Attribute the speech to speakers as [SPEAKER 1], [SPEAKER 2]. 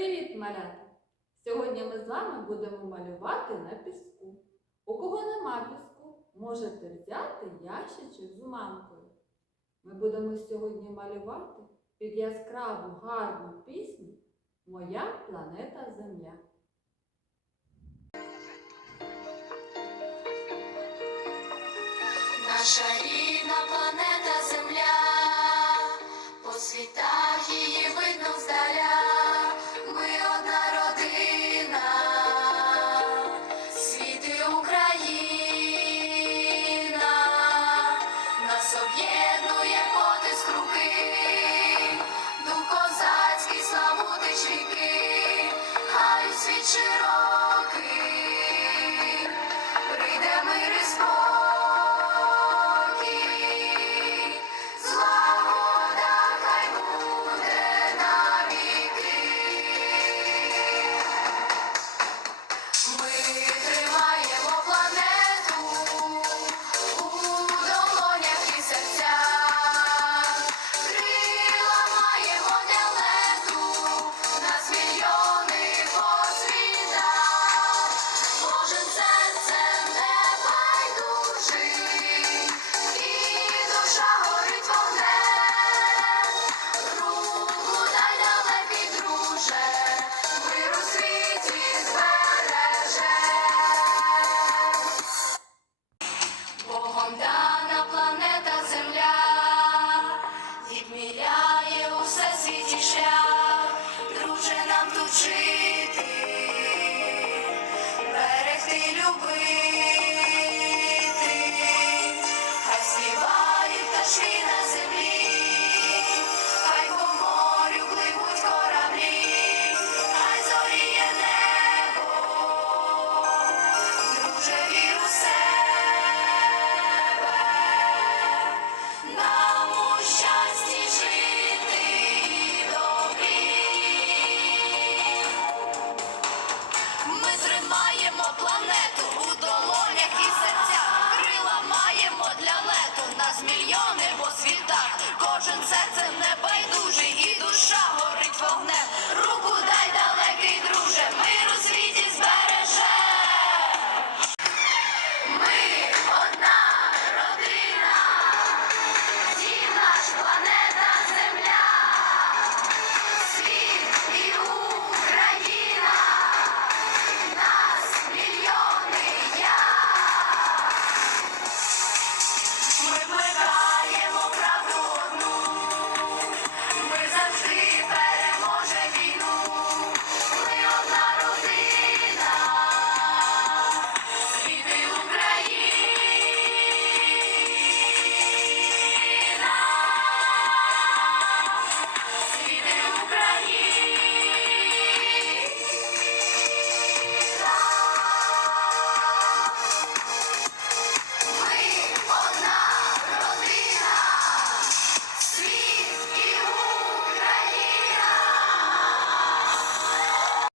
[SPEAKER 1] Привіт, малята! Сьогодні ми з вами будемо малювати на піску. У кого нема піску, можете взяти ящичок з манкою. Ми будемо сьогодні малювати під яскраву гарну пісню Моя планета Земля.
[SPEAKER 2] Наша it all. Oh. Неоглядана планета Земля відміряє у світі шлях. Маємо планету у долонях.